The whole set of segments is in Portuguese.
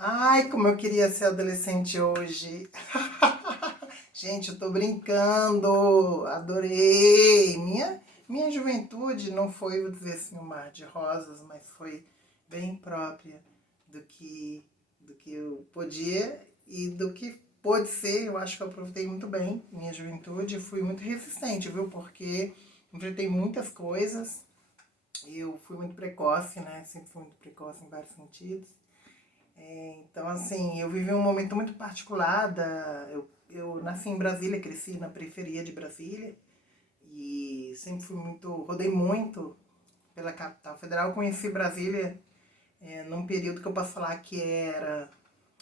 Ai, como eu queria ser adolescente hoje. Gente, eu tô brincando. Adorei. Minha juventude não foi, vou dizer assim, um mar de rosas, mas foi bem própria do que eu podia e do que pôde ser. Eu acho que eu aproveitei muito bem minha juventude e fui muito resistente, viu? Porque enfrentei muitas coisas. Eu fui muito precoce, né? Sempre fui muito precoce em vários sentidos. Então, assim, eu vivi um momento muito particular. Eu nasci em Brasília, cresci na periferia de Brasília e sempre fui muito, rodei muito pela capital federal. Conheci Brasília num período que eu posso falar que era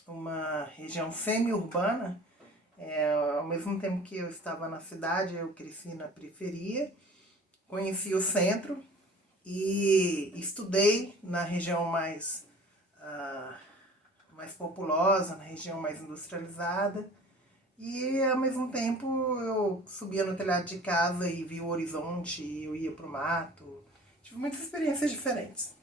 uma região semi-urbana. Ao mesmo tempo que eu estava na cidade, eu cresci na periferia, conheci o centro e estudei na região ah, mais populosa, na região mais industrializada. E ao mesmo tempo eu subia no telhado de casa e via o horizonte, eu ia pro mato. Tive muitas experiências diferentes.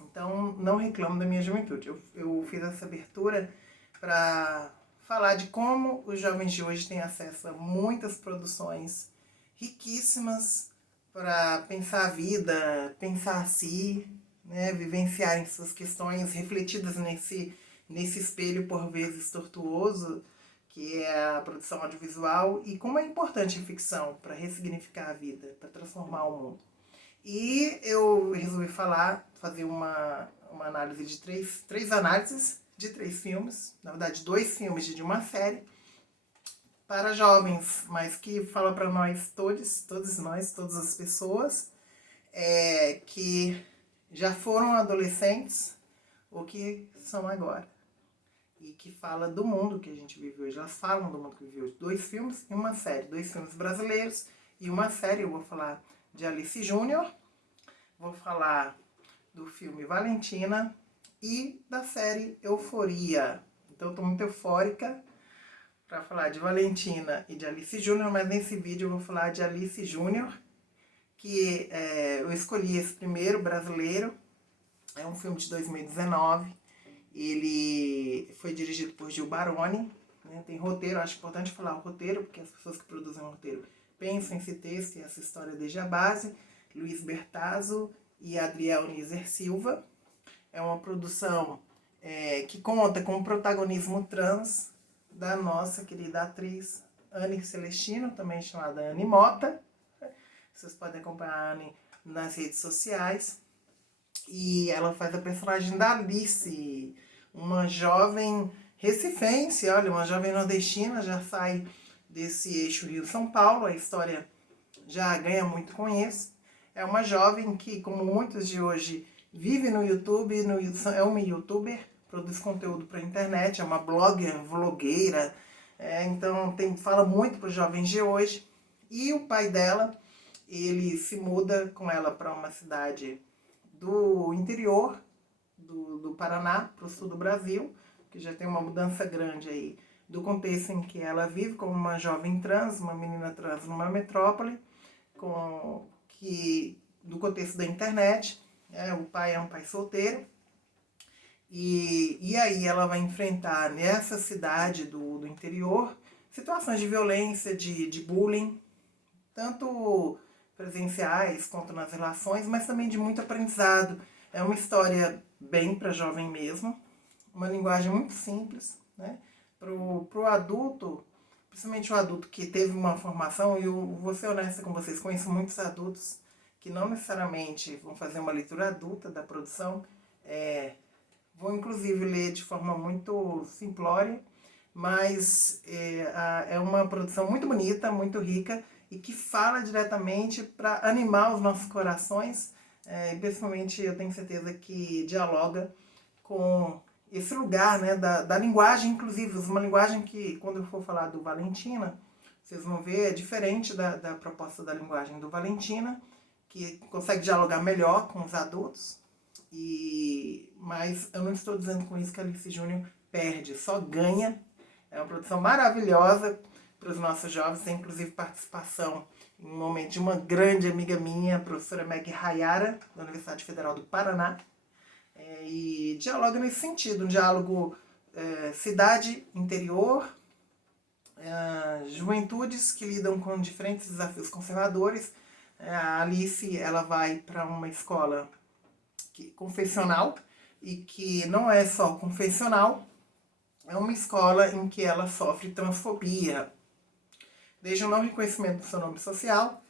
Então não reclamo da minha juventude. Eu fiz essa abertura para falar de como os jovens de hoje têm acesso a muitas produções riquíssimas para pensar a vida, pensar a si, né, vivenciarem suas questões refletidas nesse espelho por vezes tortuoso que é a produção audiovisual e como é importante a ficção para ressignificar a vida, para transformar o mundo. E eu resolvi fazer uma análise de três análises de três filmes, na verdade dois filmes de uma série, para jovens, mas que fala para nós todos nós, todas as pessoas que já foram adolescentes ou que são agora. E que fala do mundo que a gente vive hoje. Elas falam do mundo que vive hoje. Dois filmes e uma série. Dois filmes brasileiros e uma série. Eu vou falar de Alice Júnior, vou falar do filme Valentina e da série Euforia. Então estou muito eufórica para falar de Valentina e de Alice Júnior, mas nesse vídeo eu vou falar de Alice Júnior, que eu escolhi esse primeiro brasileiro. É um filme de 2019. Ele foi dirigido por Gil Baroni. Né? Tem roteiro, acho importante falar o roteiro, porque as pessoas que produzem o roteiro pensam esse texto e essa história desde a base. Luiz Bertazzo e Adriel Nizer Silva. É uma produção que conta com o protagonismo trans da nossa querida atriz Anne Celestino, também chamada Anne Mota. Vocês podem acompanhar a Anne nas redes sociais. E ela faz a personagem da Alice, uma jovem recifense, olha, uma jovem nordestina, já sai desse eixo Rio-São Paulo, a história já ganha muito com isso. É uma jovem que, como muitos de hoje, vive no YouTube, é uma youtuber, produz conteúdo para a internet, é uma blogger, vlogueira, então fala muito para os jovens de hoje. E o pai dela, ele se muda com ela para uma cidade do interior do Paraná para o sul do Brasil, que já tem uma mudança grande aí do contexto em que ela vive como uma jovem trans, uma menina trans numa metrópole, do contexto da internet. O pai é um pai solteiro. E aí ela vai enfrentar nessa cidade do interior situações de violência, de bullying, tanto presenciais quanto nas relações, mas também de muito aprendizado. É uma história bem para jovem mesmo, uma linguagem muito simples, né? Pro adulto, principalmente o adulto que teve uma formação, e eu vou ser honesta com vocês, conheço muitos adultos que não necessariamente vão fazer uma leitura adulta da produção, vou inclusive ler de forma muito simplória, mas é uma produção muito bonita, muito rica e que fala diretamente para animar os nossos corações, e principalmente eu tenho certeza que dialoga com esse lugar, né, da linguagem, inclusive, uma linguagem que, quando eu for falar do Valentina, vocês vão ver, é diferente da proposta da linguagem do Valentina, que consegue dialogar melhor com os adultos, mas eu não estou dizendo com isso que a Alice Júnior perde, só ganha. É uma produção maravilhosa para os nossos jovens, tem inclusive participação em um momento de uma grande amiga minha, a professora Meg Hayara, da Universidade Federal do Paraná. E dialoga nesse sentido, um diálogo cidade-interior, juventudes que lidam com diferentes desafios conservadores. A Alice, ela vai para uma escola confessional, e que não é só confessional, é uma escola em que ela sofre transfobia, desde o não reconhecimento do seu nome social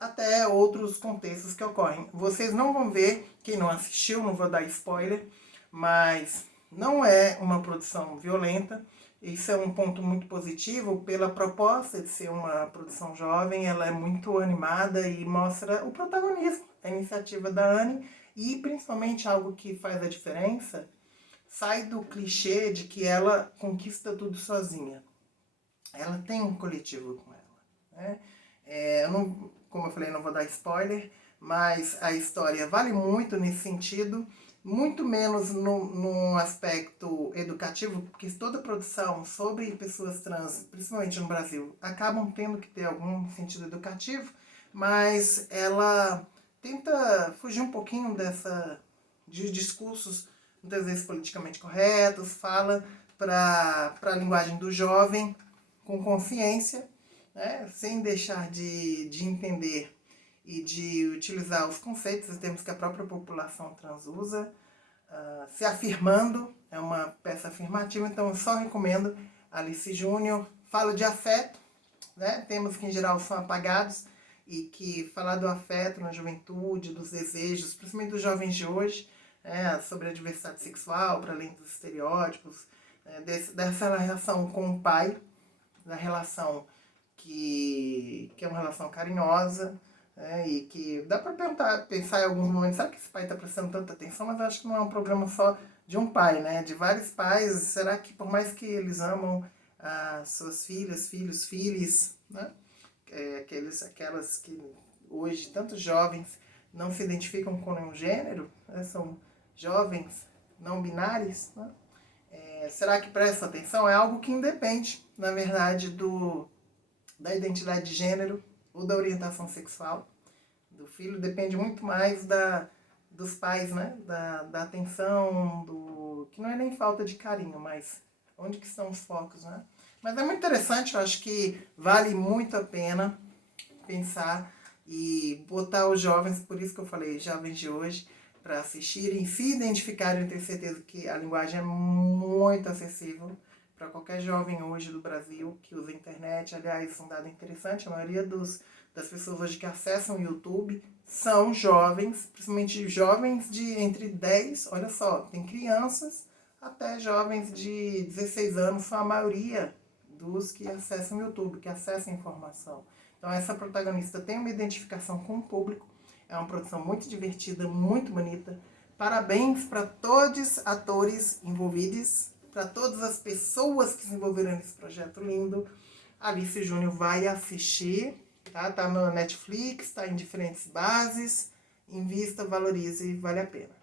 até outros contextos que ocorrem. Vocês não vão ver, quem não assistiu, não vou dar spoiler, mas não é uma produção violenta. Isso é um ponto muito positivo pela proposta de ser uma produção jovem. Ela é muito animada e mostra o protagonismo, a iniciativa da Anne, e principalmente algo que faz a diferença, sai do clichê de que ela conquista tudo sozinha. Ela tem um coletivo com ela, né? Eu não, como eu falei, não vou dar spoiler, mas a história vale muito nesse sentido, muito menos no aspecto educativo, porque toda produção sobre pessoas trans, principalmente no Brasil, acabam tendo que ter algum sentido educativo, mas ela tenta fugir um pouquinho de discursos muitas vezes politicamente corretos, fala para a linguagem do jovem com consciência, né, sem deixar de entender e de utilizar os conceitos e termos que a própria população trans usa, se afirmando, é uma peça afirmativa. Então eu só recomendo Alice Júnior. Fala de afeto, né, temas que em geral são apagados, e que falar do afeto na juventude, dos desejos, principalmente dos jovens de hoje, sobre a diversidade sexual, para além dos estereótipos, dessa relação com o pai, da relação que é uma relação carinhosa, e que dá para pensar em alguns momentos, sabe que esse pai está prestando tanta atenção, mas eu acho que não é um programa só de um pai, né? De vários pais. Será que por mais que eles amam as suas filhas, filhos, filhas, né? Aquelas que hoje, tantos jovens, não se identificam com nenhum gênero, né? São jovens não binários, né? Será que presta atenção? É algo que independe, na verdade, da identidade de gênero ou da orientação sexual do filho. Depende muito mais dos pais, né? Da atenção, que não é nem falta de carinho, mas onde que estão os focos, né? Mas é muito interessante, eu acho que vale muito a pena pensar e botar os jovens, por isso que eu falei, jovens de hoje, para assistirem, se identificarem. Eu tenho certeza que a linguagem é muito acessível para qualquer jovem hoje do Brasil que usa a internet. Aliás, um dado interessante, a maioria das pessoas hoje que acessam o YouTube são jovens, principalmente jovens de entre 10, olha só, tem crianças até jovens de 16 anos, são a maioria dos que acessam o YouTube, que acessam a informação. Então essa protagonista tem uma identificação com o público, é uma produção muito divertida, muito bonita. Parabéns para todos os atores envolvidos, para todas as pessoas que se envolveram nesse projeto lindo. Alice Júnior vai assistir, tá? Tá no Netflix, tá em diferentes bases. Invista, valorize, vale a pena.